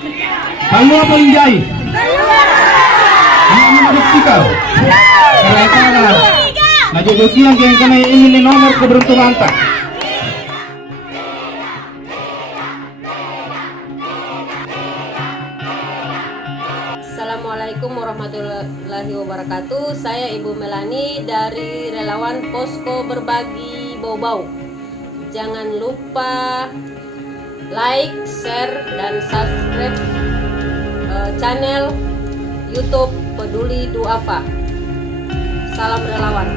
Palua paling jai. Ini membuktikan. Kereta nah jodokian yang kena ini nomor keberuntungan tak. Assalamualaikum warahmatullahi wabarakatuh. Saya Ibu Melani dari Relawan Posko Berbagi Bau-Bau. Jangan lupa like, share, dan subscribe channel YouTube Peduli Duafa. Salam relawan.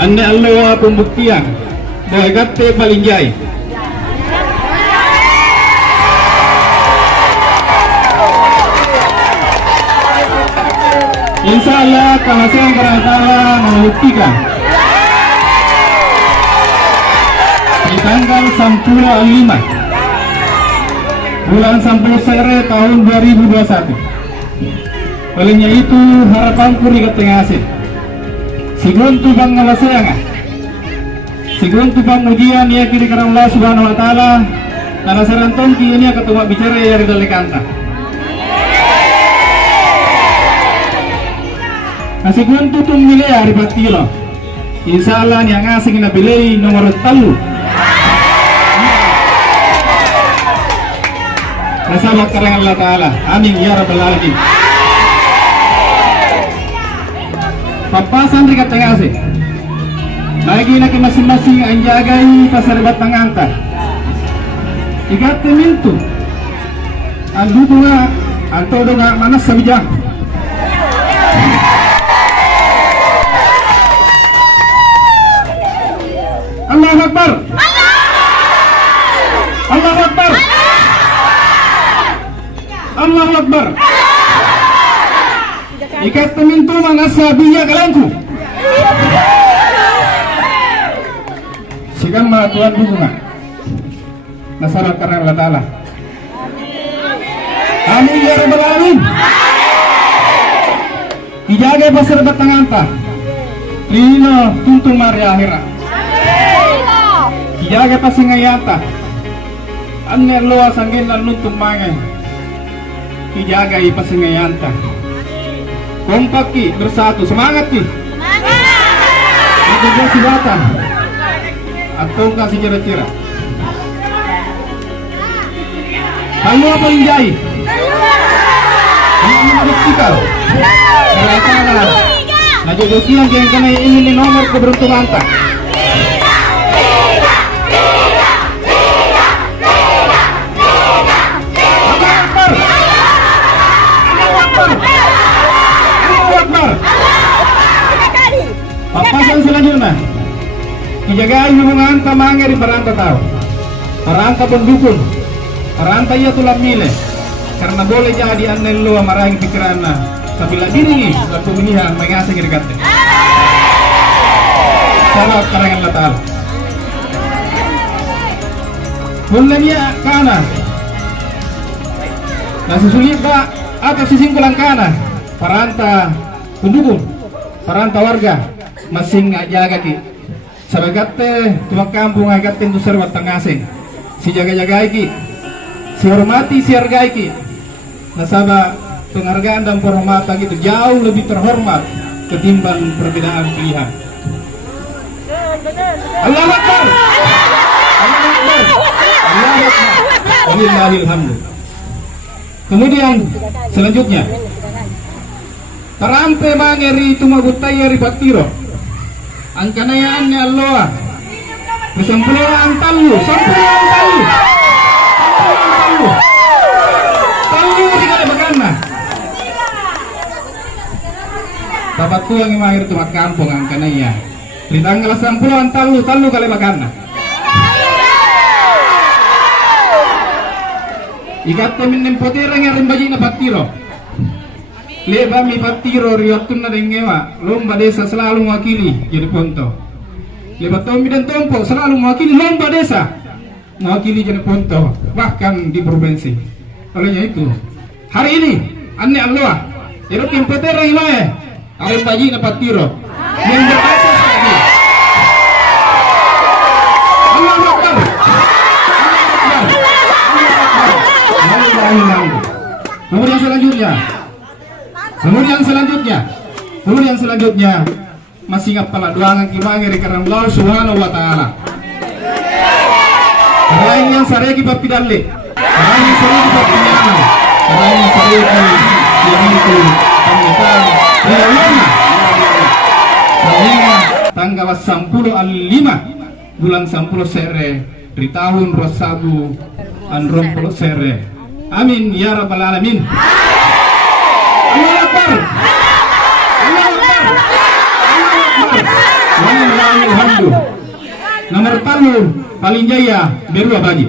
Anda Allah pembuktian Dagate paling jai. Insya Allah kehasilan berantara membuktikan di tanggal 10/5 bulan 10 Sere tahun 2021. Olehnya itu harapan kuri ketengasin sigun tubang ngawasayangan sigun tubang ujian ya kiri karena Allah Subhanahu Wa Taala karena seranton ini ketua bicara ya dari kanta. Nasi gun tutung milih hari batilo. Insya Allah yang asing na pilih nomor 3. Nasabat karang Allah Ta'ala. Amin ya Rabbal Alamin. Papasan dekat tengah sih. Lagi nak masing-masing anjagai pasar batang anta. Ikat mintu. Andu bunga, anto dunga manas sabijang. Allahu Akbar. Allahu Akbar. Allahu Akbar. Ikat pemintu mangasabiya kalangku. Sikan melakukan dukungan. Nasarat karena Allah Ta'ala. Amin ya Rabbal Alamin. Dijaga pasar batang anta. Lino tuntung mari akhirat. Dijaga pasingayata. Anne loa sangin lan nuntung mangen. Dijaga pasingayanta. Kompak ki bersatu, semangat ki. Semangat. Itu sibatan. Atau kasih cira-cira. Kamu apa yang jahit? Kamu membuktikan. Karena nah jodohnya yang kena ini nomor keberuntungan tak. Papasan selanjutnya menjaga hubungan tamangnya di perantau tahu perantau pendukung perantau ia tulang milih karena boleh jadi aneh lu marahin pikirannya tapi lagi nih lalu pemilihan mengasih ngirgatnya salat karangan Allah Ta'ala bulannya kanan nah sesulit pak atau sisingkulan kanan perantau pendukung perantau warga masing jaga ki sabagate cuma kampung agate itu serbat tengasing si jaga-jaga ki si hormati si hargai ki nasaba penghargaan dan penghormatan itu jauh lebih terhormat ketimbang perbedaan pilihan. Allahu Akbar. Allahu Akbar. Allahu Akbar. Wallahil hamdu. Kemudian selanjutnya tarampe mangeri tumagutay ribatiro ang kanayaan ni Allah kesempulan talu talu di kada bagana dapat ko ang imahir tumat kampung ang kanaya di tanggal 10 talu kali bagana ikat temin nempotirang yang rimbaji na patiro leba mi patiro riwatun na dengewa lomba desa selalu mewakili jadi ponto leba tomi dan tompo selalu mewakili lomba desa mewakili jadi ponto bahkan di provinsi. Olehnya itu hari ini anne Allah itu impetera ilahe alim baji na patiro yang berasas lagi Allahu Akbar. Kemudian selanjutnya masih ingat pala doangan kimangir karena Allah Subhanahu Wa Ta'ala karena yang sareki papidalle karena yang sareki papinyana karena yang sareki yang itu pamitan relana sehingga tanggal 10/5 bulan 10 Sere di tahun Rosabu Andrompolo Sere. Amin ya Rabbal Alamin. Allahu Akbar. Allahu Akbar. Allahu Akbar. Wallahil hamdu. Nomor 3 paling jaya berdua bagi.